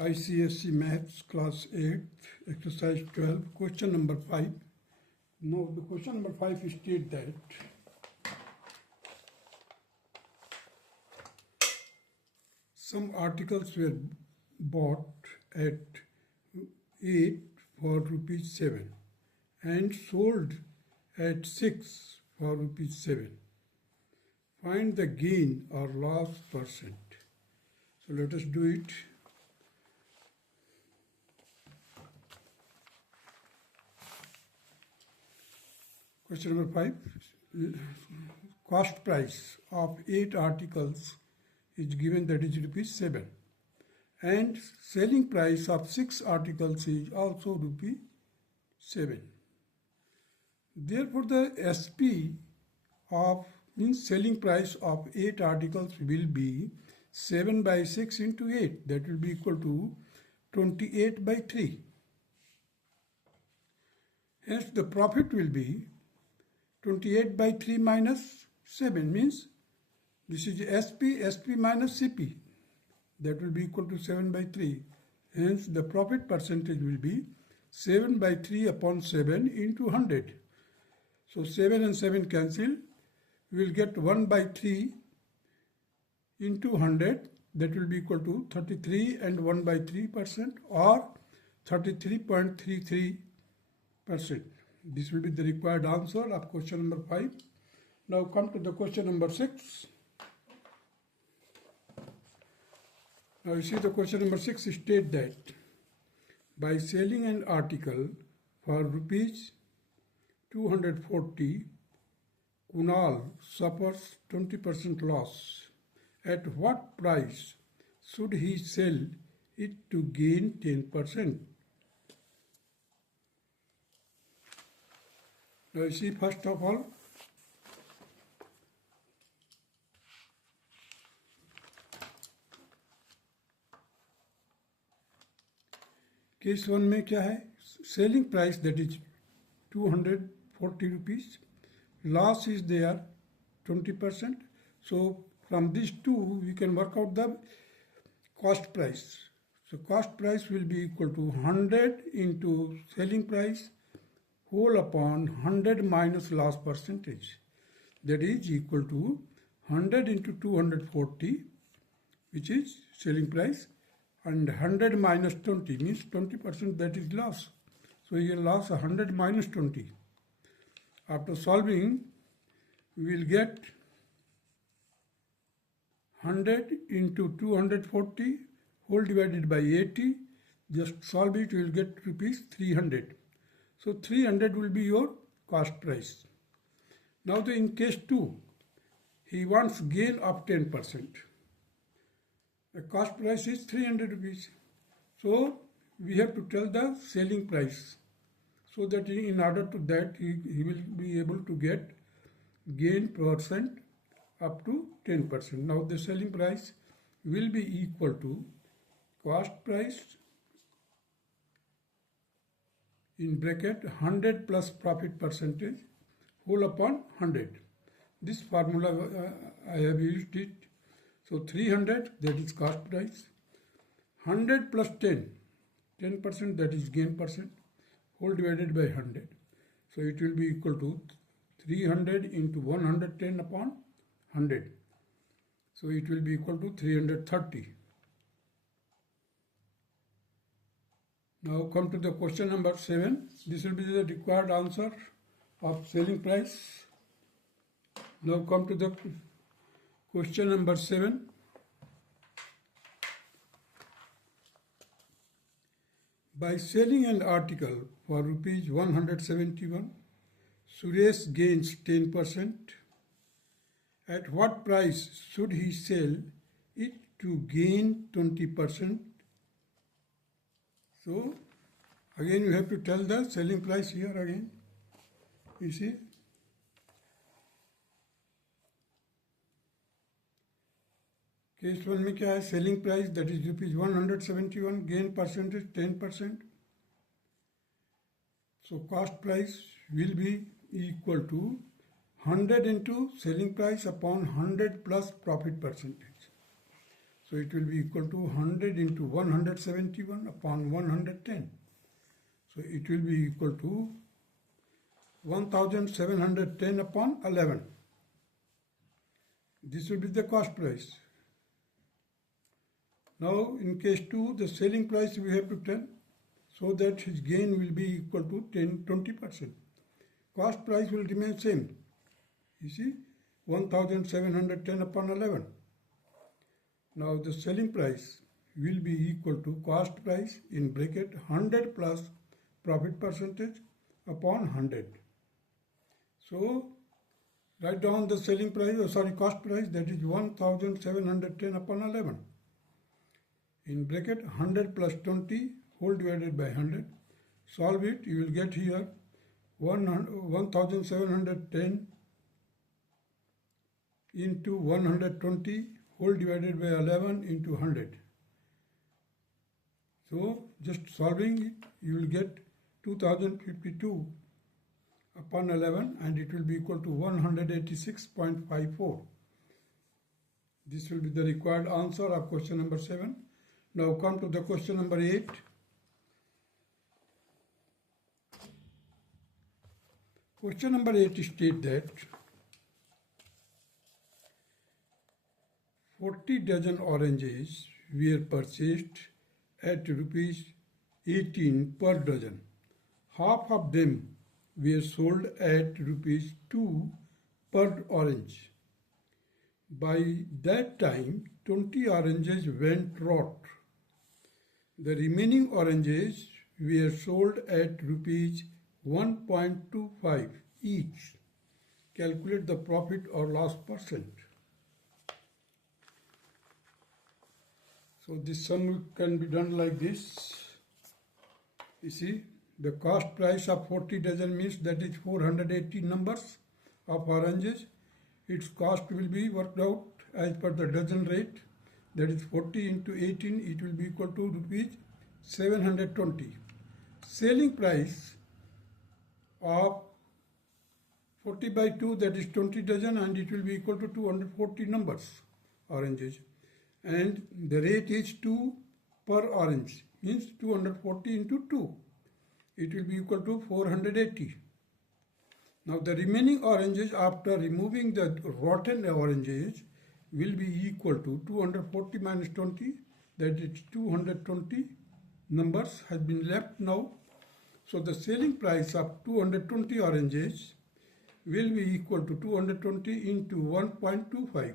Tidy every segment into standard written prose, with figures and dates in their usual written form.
ICSE Maths Class 8, Exercise 12, question number 5. Now the question number 5 states that some articles were bought at 8 for rupees 7 and sold at 6 for rupees 7. Find the gain or loss percent. So let us do it. Question number 5. Cost price of 8 articles is given, that is rupees 7. And selling price of 6 articles is also rupees 7. Therefore, the SP of means selling price of 8 articles will be 7 by 6 into 8. That will be equal to 28 by 3. Hence, the profit will be 28 by 3 minus 7, means this is SP minus CP. That will be equal to 7 by 3. Hence, the profit percentage will be 7 by 3 upon 7 into 100. So, 7 and 7 cancel. We will get 1 by 3 into 100. That will be equal to 33 and 1 by 3% or 33.33%. This will be the required answer of question number 5. Now come to the question number 6. Now you see the question number 6 states that by selling an article for rupees 240, Kunal suffers 20% loss. At what price should he sell it to gain 10%? Now you see, first of all, case 1 में क्या है, selling price that is 240 rupees, loss is there 20%. So from these two we can work out the cost price. So cost price will be equal to 100 into selling price whole upon 100 minus loss percentage. That is equal to 100 into 240, which is selling price, and 100 minus 20 means 20%, that is loss. So here loss 100 minus 20. After solving, we will get 100 into 240 whole divided by 80. Just solve it, you will get rupees 300. So 300 will be your cost price. Now in case 2, he wants gain of 10%. The cost price is 300 rupees. So we have to tell the selling price, so that in order to that he will be able to get gain percent up to 10%. Now the selling price will be equal to cost price in bracket 100 plus profit percentage whole upon 100. This formula I have used it. So 300, that is cost price, 100 plus 10%, that is gain percent, whole divided by 100. So it will be equal to 300 into 110 upon 100. So it will be equal to 330. Now come to the question number 7. This will be the required answer of selling price. Now come to the question number 7. By selling an article for rupees 171, Suresh gains 10%. At what price should he sell it to gain 20%? So again you have to tell the selling price here again. You see, case 1 में क्या है, selling price that is rupees 171, gain percentage 10%. So cost price will be equal to 100 into selling price upon 100 plus profit percentage. So it will be equal to 100 into 171 upon 110. So it will be equal to 1710 upon 11. This will be the cost price. Now in case 2, the selling price we have to tell, so that his gain will be equal to 20%. Cost price will remain same. You see, 1710 upon 11. Now the selling price will be equal to cost price in bracket 100 plus profit percentage upon 100. So write down the selling price, cost price, that is 1710 upon 11. In bracket 100 plus 20 whole divided by 100. Solve it, you will get here 1710 into 120 whole divided by 11 into 100. So just solving it, you will get 2052 upon 11 and it will be equal to 186.54. This will be the required answer of question number 7. Now come to the question number 8. Question number 8 states that 40 dozen oranges were purchased at rupees 18 per dozen. Half of them were sold at rupees 2 per orange. By that time, 20 oranges went rot. The remaining oranges were sold at rupees 1.25 each. Calculate the profit or loss percent. So this sum can be done like this. You see, the cost price of 40 dozen means that is 480 numbers of oranges. Its cost will be worked out as per the dozen rate. That is 40 into 18, it will be equal to rupees 720. Selling price of 40 by 2, that is 20 dozen, and it will be equal to 240 numbers oranges. And the rate is 2 per orange, means 240 into 2. It will be equal to 480. Now the remaining oranges after removing the rotten oranges will be equal to 240 minus 20, that is 220 numbers has been left now. So the selling price of 220 oranges will be equal to 220 into 1.25.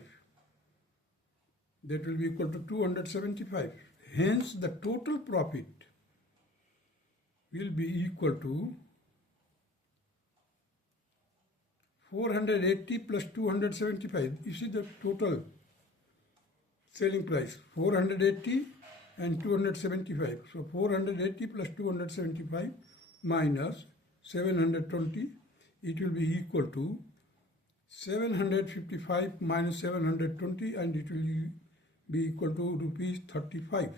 That will be equal to 275. Hence the total profit will be equal to 480 plus 275. You see the total selling price, 480 and 275. So 480 plus 275 minus 720, it will be equal to 755 minus 720, and it will be equal to rupees 35.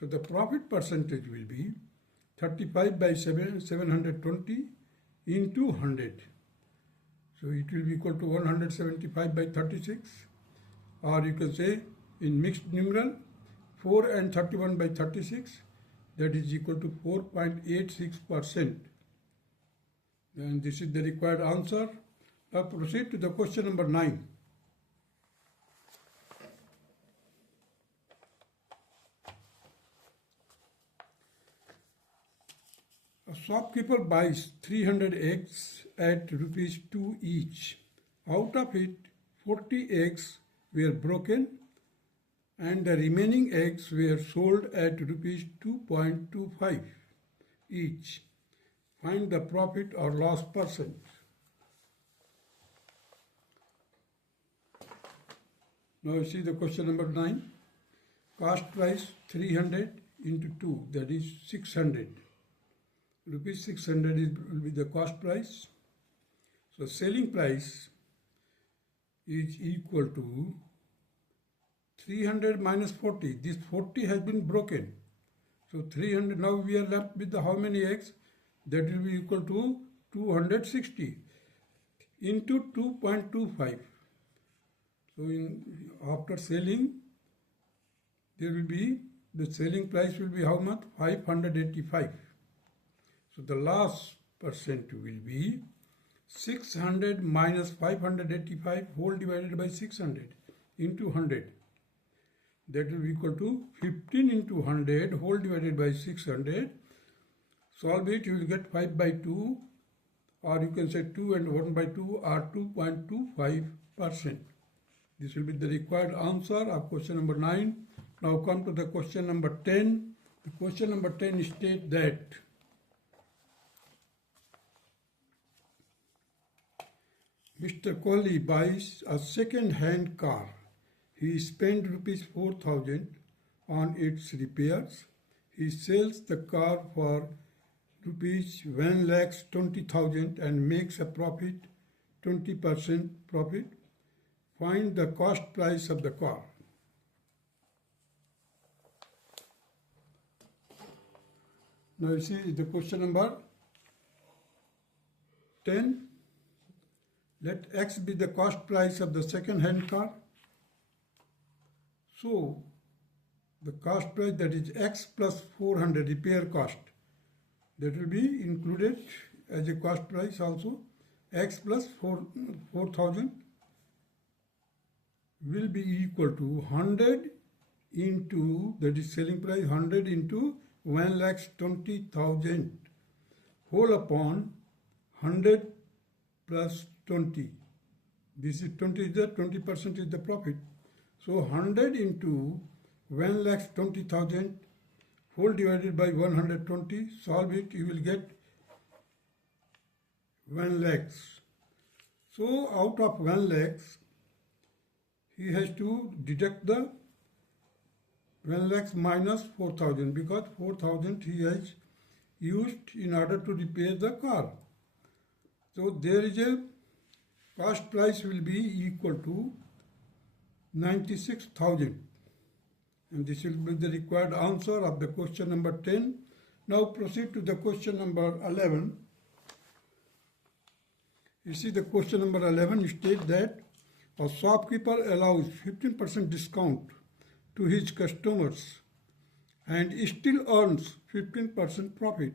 So the profit percentage will be 35 by 720 into 100. So it will be equal to 175 by 36, or you can say in mixed numeral 4 and 31 by 36, that is equal to 4.86%. And this is the required answer. Now proceed to the question number 9. A shopkeeper buys 300 eggs at rupees 2 each. Out of it, 40 eggs were broken and the remaining eggs were sold at rupees 2.25 each. Find the profit or loss percent. Now you see the question number 9. Cost price 300 into 2, that is 600. Rupees 600 will be the cost price. So selling price is equal to 300 minus 40. This 40 has been broken. So 300, now we are left with the how many eggs? That will be equal to 260 into 2.25. So after selling there will be, the selling price will be how much? 585. So the last percent will be 600 minus 585 whole divided by 600 into 100. That will be equal to 15 into 100 whole divided by 600. Solve it, you will get 5 by 2, or you can say 2 and 1 by 2 are 2.25%. This will be the required answer of question number 9. Now come to the question number 10. The question number 10 states that Mr. Kohli buys a second-hand car. He spent rupees 4,000 on its repairs. He sells the car for rupees 1,20,000 and makes a profit, 20% profit. Find the cost price of the car. Now you see the question number 10. Let X be the cost price of the second-hand car. So, the cost price, that is X plus 400 repair cost, that will be included as a cost price also. X plus 4,000 will be equal to 100 into, that is selling price, 100 into 1,20,000 whole upon 100 plus 20. This is 20 is the 20% is the profit. So 100 into 1,20,000 whole divided by 120. Solve it, you will get 1 lakhs. So out of 1 lakhs, he has to deduct the 1 lakhs minus 4,000, because 4,000 he has used in order to repair the car. So there is a cost price will be equal to 96,000, and this will be the required answer of the question number 10. Now proceed to the question number 11. You see the question number 11 states that a shopkeeper allows 15% discount to his customers and still earns 15% profit.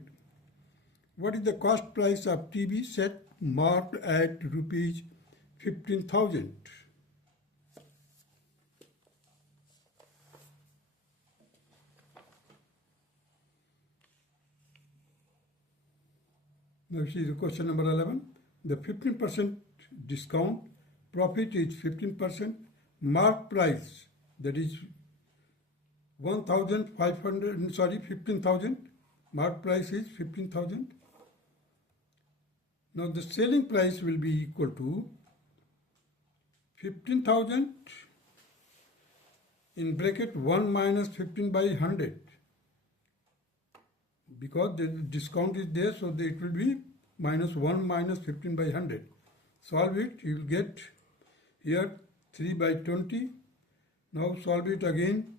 What is the cost price of TV set marked at rupees 15,000? Now see the question number 11. The 15% discount, profit is 15%, mark price, that is 15,000, mark price is 15,000. Now the selling price will be equal to 15,000 in bracket 1 minus 15 by 100. Because the discount is there, so it will be minus 1 minus 15 by 100. Solve it, you will get here 3 by 20. Now solve it again.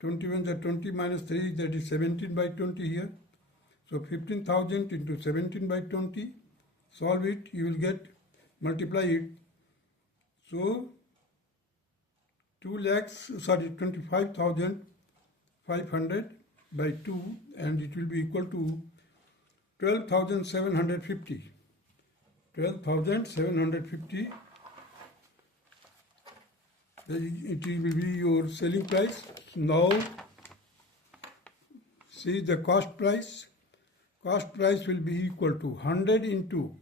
21 is 20 minus 3, that is 17 by 20 here. So 15,000 into 17 by 20. Solve it, you will get, multiply it. So 25,500 by 2, and it will be equal to 12,750. 12,750. It will be your selling price. Now see the cost price. Cost price will be equal to 100 into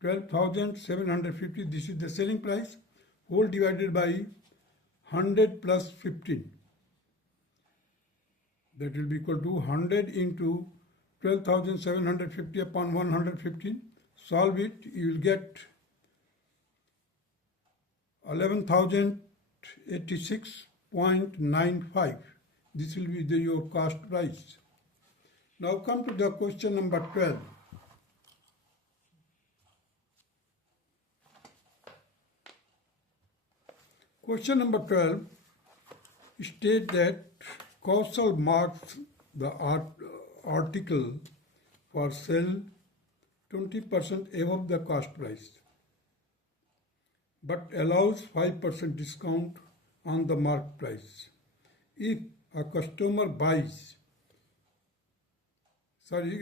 12,750. This is the selling price, whole divided by 100 plus 15. That will be equal to 100 into 12,750 upon 115. Solve it, you will get 11,086.95. This will be your cost price. Now come to the question number 12. Question number 12 states that Kaushal marks the article for sale 20% above the cost price, but allows 5% discount on the mark price. if a customer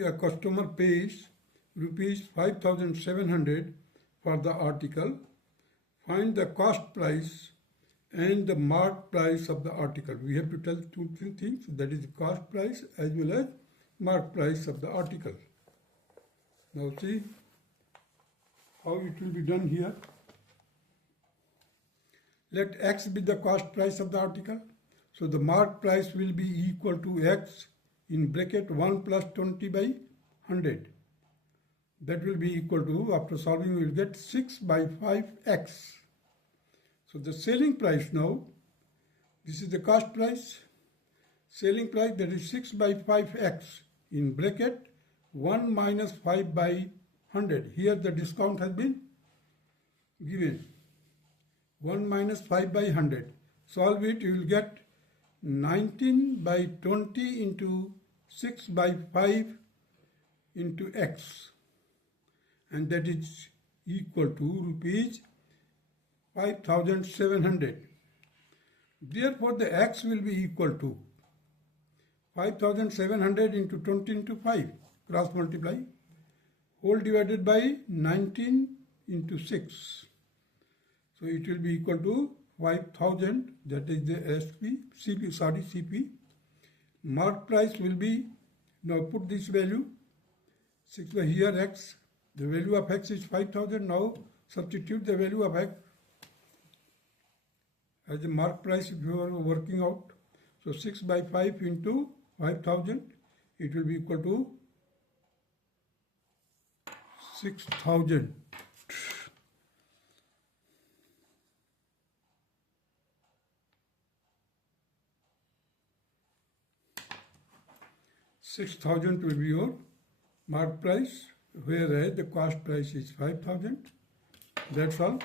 a customer pays rupees 5,700 for the article, find the cost price and the mark price of the article. We have to tell two things, that is cost price as well as mark price of the article. Now see how it will be done here. Let X be the cost price of the article. So the mark price will be equal to X in bracket 1 plus 20 by 100. That will be equal to, after solving we will get 6 by 5X. So the selling price now, this is the cost price, selling price, that is 6 by 5X in bracket 1 minus 5 by 100. Here the discount has been given. 1 minus 5 by 100. Solve it, you will get 19 by 20 into 6 by 5 into X. And that is equal to rupees 5,700. Therefore, the X will be equal to 5,700 into 20 into 5, cross multiply, whole divided by 19 into 6. So it will be equal to 5,000, that is the CP. Mark price will be, now put this value, 6 by here X, the value of X is 5,000. Now substitute the value of X as the mark price if you are working out. So 6 by 5 into 5,000, it will be equal to 6,000. $6,000 will be your mark price, whereas the cost price is 5,000. That's all.